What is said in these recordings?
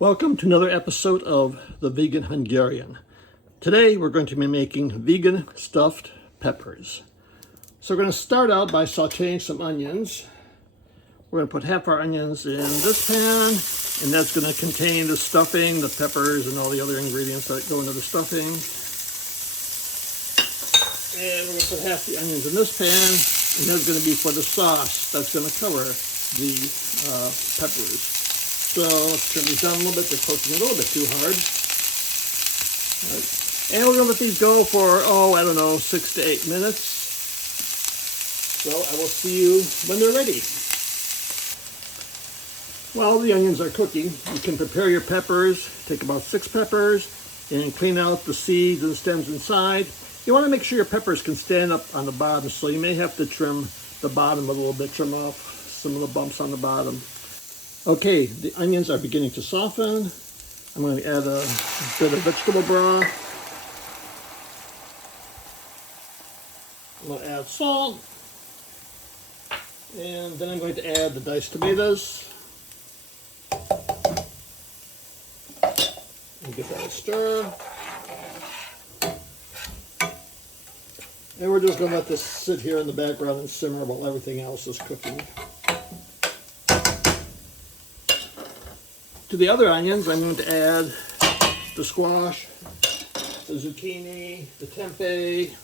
Welcome to another episode of The Vegan Hungarian. Today we're going to be making vegan stuffed peppers. So we're going to start out by sauteing some onions. We're going to put half our onions in this pan, and that's going to contain the stuffing, the peppers, and all the other ingredients that go into the stuffing. And we're going to put half the onions in this pan, and that's going to be for the sauce that's going to cover the peppers. So let's turn these down a little bit. They're cooking a little bit too hard. All right. And we're going to let these go for, 6 to 8 minutes. So I will see you when they're ready. While the onions are cooking, you can prepare your peppers. Take about 6 peppers and clean out the seeds and stems inside. You want to make sure your peppers can stand up on the bottom, so you may have to trim the bottom a little bit, trim off some of the bumps on the bottom. Okay, the onions are beginning to soften. I'm going to add a bit of vegetable broth. I'm going to add salt. And then I'm going to add the diced tomatoes. And give that a stir. And we're just going to let this sit here in the background and simmer while everything else is cooking. To the other onions, I'm going to add the squash, the zucchini, the tempeh,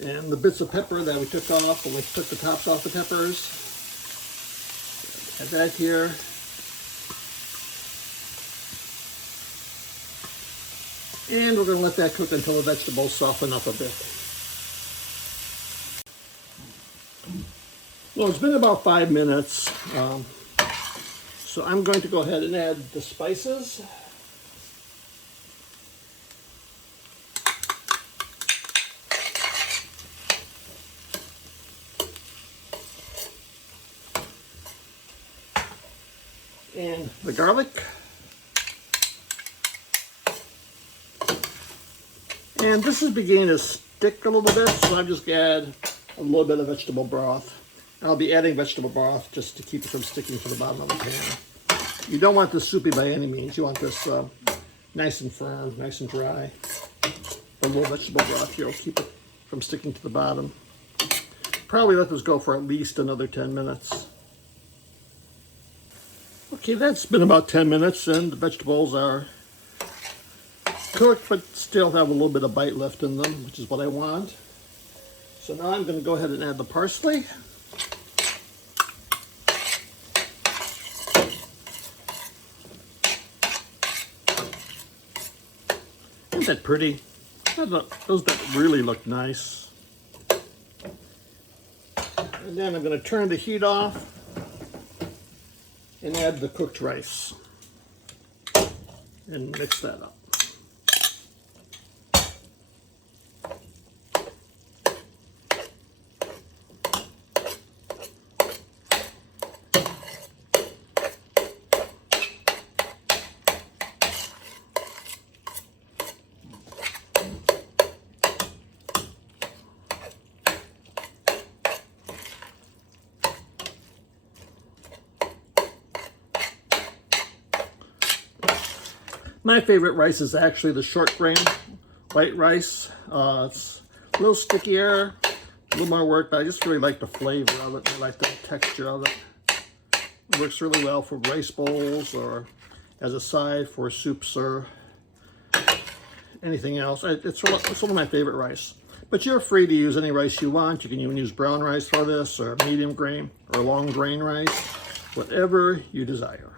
and the bits of pepper that we took off when we took the tops off the peppers. Add that here. And we're going to let that cook until the vegetables soften up a bit. Well, it's been about 5 minutes. So I'm going to go ahead and add the spices. And the garlic. And this is beginning to stick a little bit, so I'm just going to add a little bit of vegetable broth. I'll be adding vegetable broth just to keep it from sticking to the bottom of the pan. You don't want this soupy by any means. You want this nice and firm, nice and dry. A little vegetable broth here will keep it from sticking to the bottom. Probably let this go for at least another 10 minutes. Okay, that's been about 10 minutes and the vegetables are cooked but still have a little bit of bite left in them, which is what I want. So now I'm going to go ahead and add the parsley. Isn't that pretty? Those really look nice. And then I'm going to turn the heat off and add the cooked rice and mix that up. My favorite rice is actually the short grain white rice. It's a little stickier, a little more work, but I just really like the flavor of it. I like the texture of it. It works really well for rice bowls or as a side for soups or anything else. It's one of my favorite rice. But you're free to use any rice you want. You can even use brown rice for this, or medium grain, or long grain rice, whatever you desire.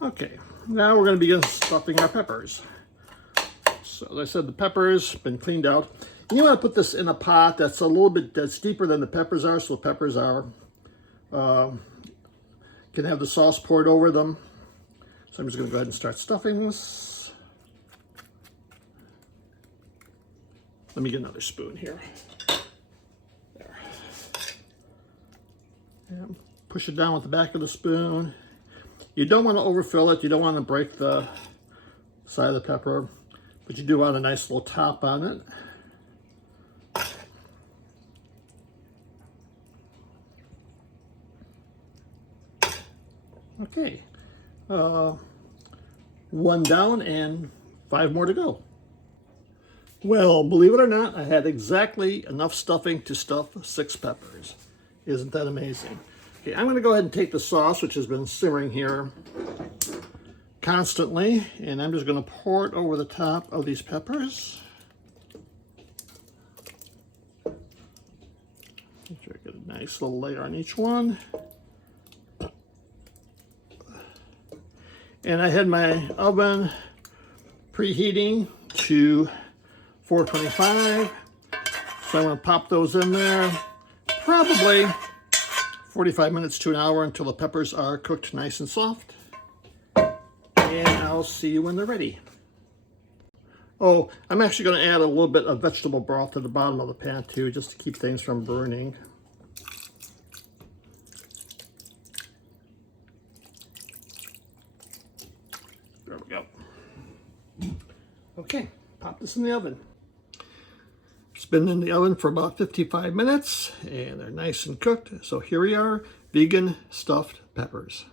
Okay, now we're going to begin stuffing our peppers. So as I said, the peppers have been cleaned out. You want to put this in a pot that's that's deeper than the peppers are, so the peppers are can have the sauce poured over them. So I'm just going to go ahead and start stuffing this. Let me get another spoon here. There. And push it down with the back of the spoon. You don't want to overfill it. You don't want to break the side of the pepper. but you do want a nice little top on it. Okay, 1 down and 5 more to go. Well, believe it or not, I had exactly enough stuffing to stuff 6 peppers. Isn't that amazing? Okay, I'm going to go ahead and take the sauce, which has been simmering here constantly, and I'm just going to pour it over the top of these peppers. Make sure I get a nice little layer on each one. And I had my oven preheating to 425, so I'm going to pop those in there, probably 45 minutes to an hour until the peppers are cooked nice and soft, and I'll see you when they're ready. Oh, I'm actually going to add a little bit of vegetable broth to the bottom of the pan too, just to keep things from burning. There we go. Okay, pop this in the oven. It's been in the oven for about 55 minutes and they're nice and cooked. So here we are, vegan stuffed peppers.